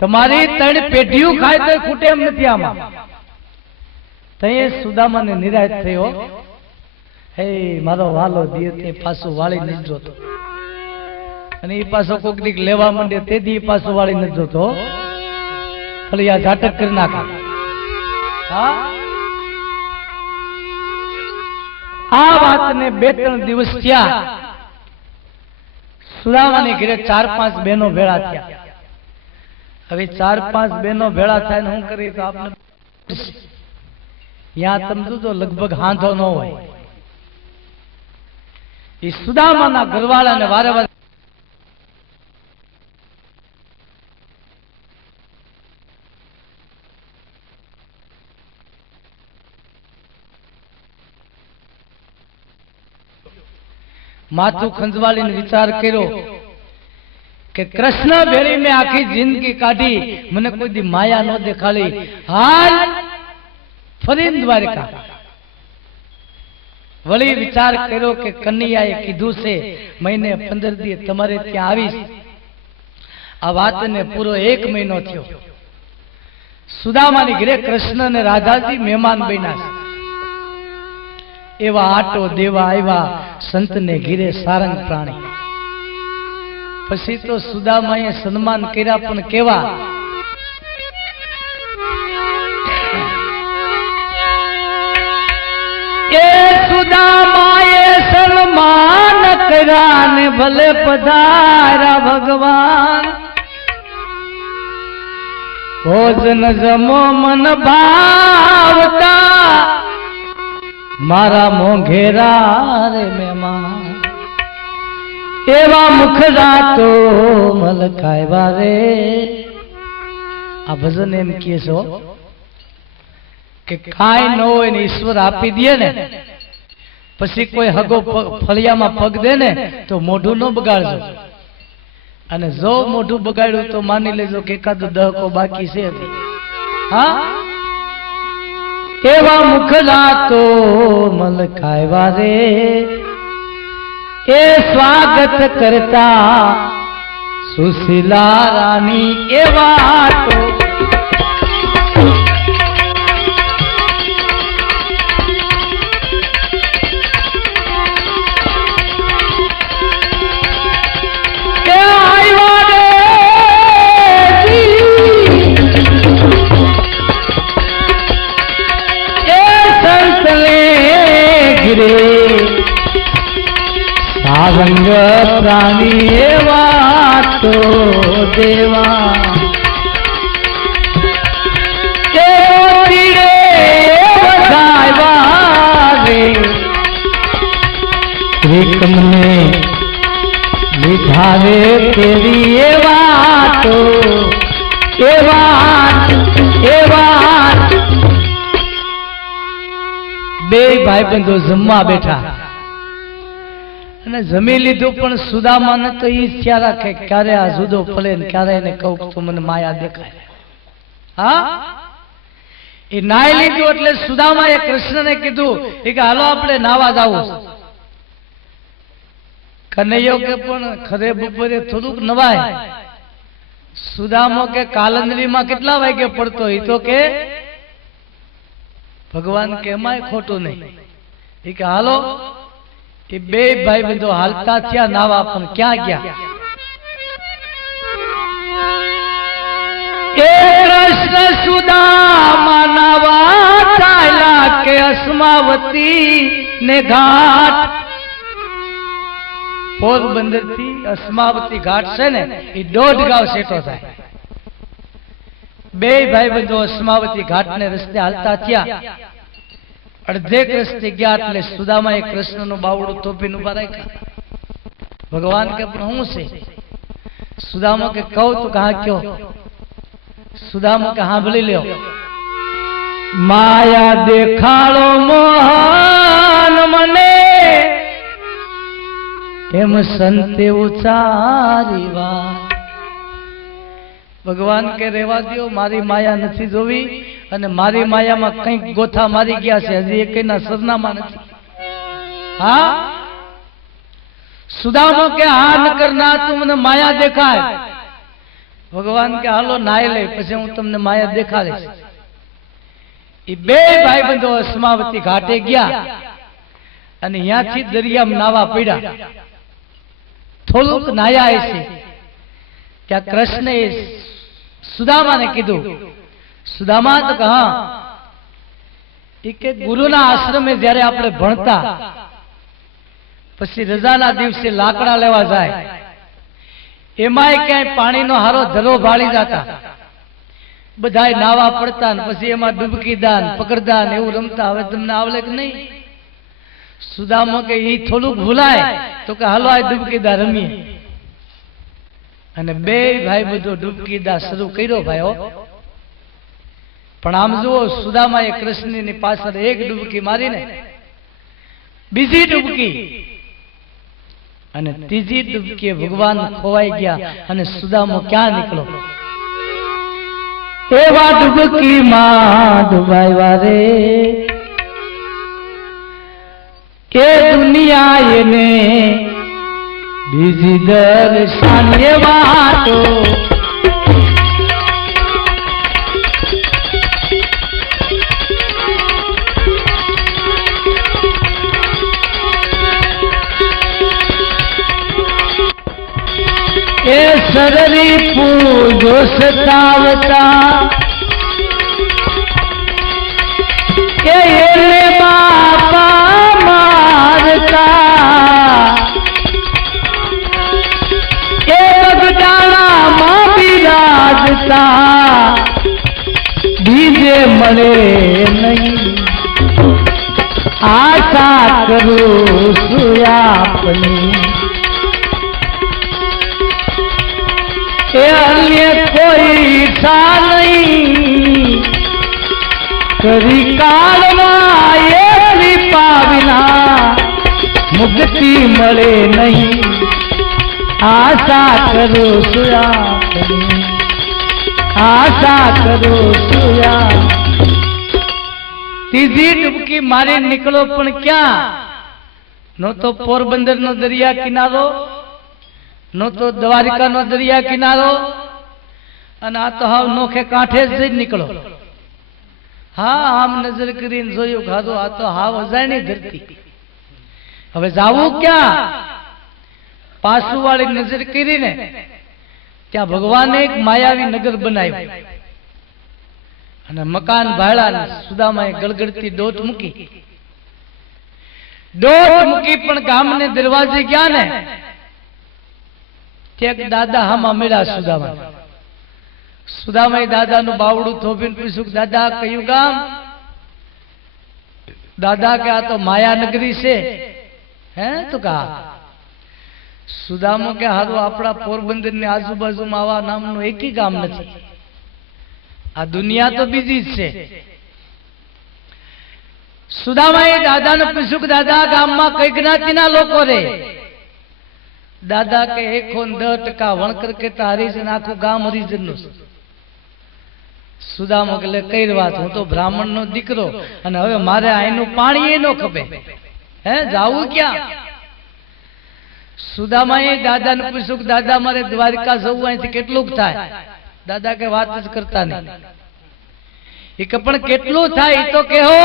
તમારી 3 પેઢીઓ ખાય તો ખૂટે એમ નથી આમાં. તયે સુદામાને નિરાશ થયો. હે મારો વાલો દિયો તે પાછું વાળી નથી જોતો, અને એ પાછો કોક દીક લેવા માંડે તે દી પાછું વાળી નથી જોતો. ખાલી આ ઝાટક કરી નાખા. હા, આ વાતને 2-3 દિવસ થયા. સુદામાની ઘરે 4-5 બહેનો ભેળા થયા. હવે 4-5 બહેનો ભેળા થાય ને શું કરી તો આપણે ત્યાં તમે જોજો લગભગ હાંધો ન હોય. એ સુદામાના ઘરવાળાને વારે વારે માથું ખંજવાળીને વિચાર કર્યો કે કૃષ્ણ ભેળી મેં આખી જિંદગી કાઢી, મને કોઈ દી માયા ન દેખાડી. હાલ ફરી દ્વારકા. વળી વિચાર કર્યો કે કન્યાએ કીધું છે મહિને 15 દી તમારે ત્યાં આવીશ. આ વાતને પૂરો 1 મહિનો થયો. સુદામાની ઘરે કૃષ્ણ અને રાધાજી મહેમાન બન્યા છે. એવા આટો દેવા આવ્યા સંતને ઘીરે સારંગ પ્રાણી. પછી તો સુદામાએ સન્માન કર્યા, પણ કેવા એ સુદામાએ સન્માન કર્યા ને ભલે પધાર્યા ભગવાન. ભોજન જમો મન ભાવતા મારા મોંઘેરા રે મહેમાન. એવા મુખડા તો મલકાયવા રે. આ ભજન એમ કહે છો કે કાંઈ ન હોય ને ઈશ્વર આપી દે ને, પછી કોઈ હગો ફળિયામાં પગ દે ને તો મોઢું ન બગાડજો. અને જો મોઢું બગાડ્યું તો માની લેજો કે એકાદો દહકો બાકી છે. હા, એવા મુખડા તો મલકાયવા રે. એ સ્વાગત કરતા સુશીલા રાની. એવા તો સારંગ પ્રાણી. એવા તો દેવા તમને લીધા રે તેરી. એવા તો એવા બે ભાઈબંધો જમવા બેઠા અને જમી લીધું. પણ સુદામાને તો ઈ ખ્યાલ રાખે ક્યારે આ જુદો ફલે ને ક્યારે એને કહું તો મને માયા દેખાય. હા, એ નાઈ લીધું એટલે સુદામાએ કૃષ્ણને કીધું કે હાલો આપણે નાવા જાવું. કનૈયો કે પણ ખરે બપોરે થોડુંક નવાય. સુદામો કે કાલંદરીમાં કેટલા વાગે પડતો? એ તો કે ભગવાન કે એમાંય ખોટું નહીં. એ કે હાલો. એ બે ભાઈ બંધો હાલતા થયા નાવા, પણ ક્યાં ગયા? એ કૃષ્ણ સુદામા નાવા ચાલ્યા કે અસ્માવતી ને ઘાટ. પોરબંદર થી અસ્માવતી ઘાટ છે ને એ 1.5 ગાંવ સેટો થાય. બે ભાઈ બંધો અસ્માવતી ઘાટ ને રસ્તે હાલતા થયા. અડધેક રસ્તે ગયા એટલે સુદામાએ કૃષ્ણનું બાવડું થોપીને ઉભા રાખ્યા. ભગવાન કે પણ શું છે? સુદામા કે કહું તો કહા કયો? સુદામા કે સાંભળી લ્યો. માયા દેખાડો મોહન મને, એમ સંતે ઉચારી વાત. ભગવાન કે રેવા દો, મારી માયા નથી જોવી, અને મારી માયામાં કંઈક ગોથા મારી ગયા છે, હજી એકના સરનામા નથી. હા, સુદામા કે હા ન કરના, તું મને માયા દેખાય. ભગવાન કે હાલો નાઈ લે પછી હું તમને માયા દેખાડીશ. એ બે ભાઈબંધો અસ્માવતી ઘાટે ગયા અને ત્યાંથી દરિયામાં નાવા પડ્યા. થોડુંક નાયા છે ત્યાં કૃષ્ણએ સુદામાને કીધું, સુદામા તો કે હા, એ કે ગુરુના આશ્રમે જ્યારે આપણે ભણતા પછી રજાના દિવસે લાકડા લેવા જાય એમાંય ક્યાંય પાણીનો હારો ધરો ભાળી જતા, બધાય નાવા પડતા ને પછી એમાં ડૂબકી દાન પકડદાન એવું રમતા. હવે તમને આવડે કે નહીં? સુદામા કે ઈ થોડુંક ભૂલાય તો કે હાલો આ ડૂબકી દા રમીએ. અને બે ભાઈ બધો ડૂબકી દા શરૂ કર્યો ભાઈઓ. પણ આમ જુઓ, સુદામાએ કૃષ્ણની પાછળ એક ડૂબકી મારીને બીજી ડૂબકી અને ત્રીજી ડૂબકી ભગવાન ખોવાઈ ગયા અને સુદામો ક્યાં નીકળો? એવા ડૂબકી માં ડૂબાવ્યા રે કે દુનિયા એને બીજી દર્શન એવા તો એ સરરી પૂજો સતાવતા કે એને બાપા મારતા એ બગડાણામાં બિરાજતા બીજે મળે નહીં આશા કરું સુયાપની એ અન્ય કોઈ ઈચ્છા નહીં કરી કાળમાં એ કૃપા વિના મુક્તિ મળે નહીં આશા કરો સુયા આશા કરો સુયા. ત્રીજી ડૂબકી મારી નીકળો પણ ક્યાં? નો તો પોરબંદર નો દરિયા કિનારો, નો તો દ્વારિકા નો દરિયા કિનારો, અને આ તો હાવ નોખે કાંઠે જ નીકળો. હા, આમ નજર કરીને જોયું ખાધું આ તો હાવ અજાણી ધરતી. હવે જાવું ક્યાં? પાછું વાળી નજર કરીને ત્યાં ભગવાને એક માયાવી નગર બનાવ્યું અને મકાન ભાડા. સુદામાએ ગળગળતી દોટ મૂકી. પણ ગામને દરવાજે ગયા ને ત્યાં દાદા હામાં મળ્યા સુદામા. સુદામાએ દાદાનું બાવડું થોભીને પૂછ્યું, દાદા કયું ગામ? દાદા કે આ તો માયાનગરી છે. હે તો કા? સુદામા કે હારું આપણા પોરબંદર ની આજુબાજુમાં આવા નામનું એકી ગામ નથી. આ દુનિયા તો બીજી જ છે. સુદામાએ દાદાને પૂછ્યું કે દાદા ગામમાં કઈ જ્ઞાતિના લોકો રે? દાદા કે 110% વણકર કેતા હરિજન, આખું ગામ હરિજન નું. સુદામા કે કઈ વાત, હું તો બ્રાહ્મણ નો દીકરો અને હવે મારે આનું પાણી નો ખપે. હે જાવું ક્યાં? સુદામાએ દાદાને પૂછ્યું કે દાદા મારે દ્વારિકા જવું અહીંથી કેટલું થાય? દાદા કે વાત જ કરતા નહીં. એ કે પણ કેટલું થાય એ તો કહો.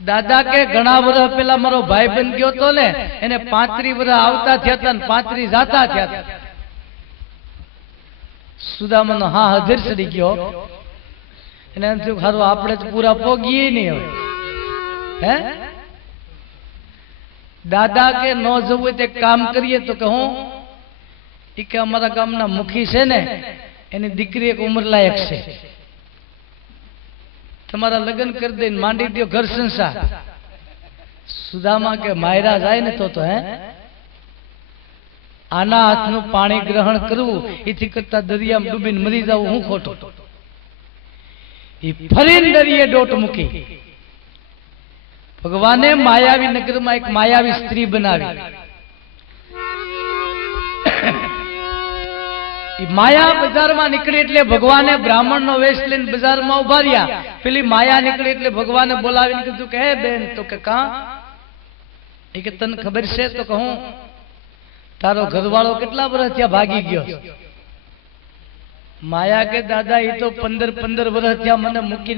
દાદા કે ઘણા વર્ષ પેલા મારો ભાઈ બંધ ગયો તો ને, એને 35 વર્ષ આવતા થયા હતા ને 35 જાતા થયા હતા. સુદામાનો હા હજર ચડી ગયો. એને એમ થયું ખારું આપણે જ પૂરા પોગીએ નહીં હવે. હે દાદા કે ન જવું તે કામ કરીએ તો કે હું? એ કે અમારા ગામના મુખી છે ને એની દીકરી એક ઉંમર લાયક છે, તમારા લગ્ન કરી દઈને માંડી દો ઘર સંસાર. સુદામા કે માયરા જાય ને તો હે આના હાથનું પાણી ગ્રહણ કરવું એથી કરતા દરિયામાં ડૂબીને મરી જવું હું ખોટું. એ ફરીને દરિયે દોટ મૂકી. ભગવાને માયાવી નગરમાં એક માયાવી સ્ત્રી બનાવી. માયા બજારમાં નીકળી એટલે ભગવાને બ્રાહ્મણ નો વેશ લઈને બજારમાં ઉભા રહ્યા. પેલી માયા નીકળી એટલે ભગવાને બોલાવીને કીધું કે હે બેન, તો કે કા? એ કે તને ખબર છે? તો કહું તારો ઘરવાળો કેટલા વર્ષ ત્યાં ભાગી ગયો? માયા કે દાદા એ તો 15 વર્ષ થયા મને મૂકી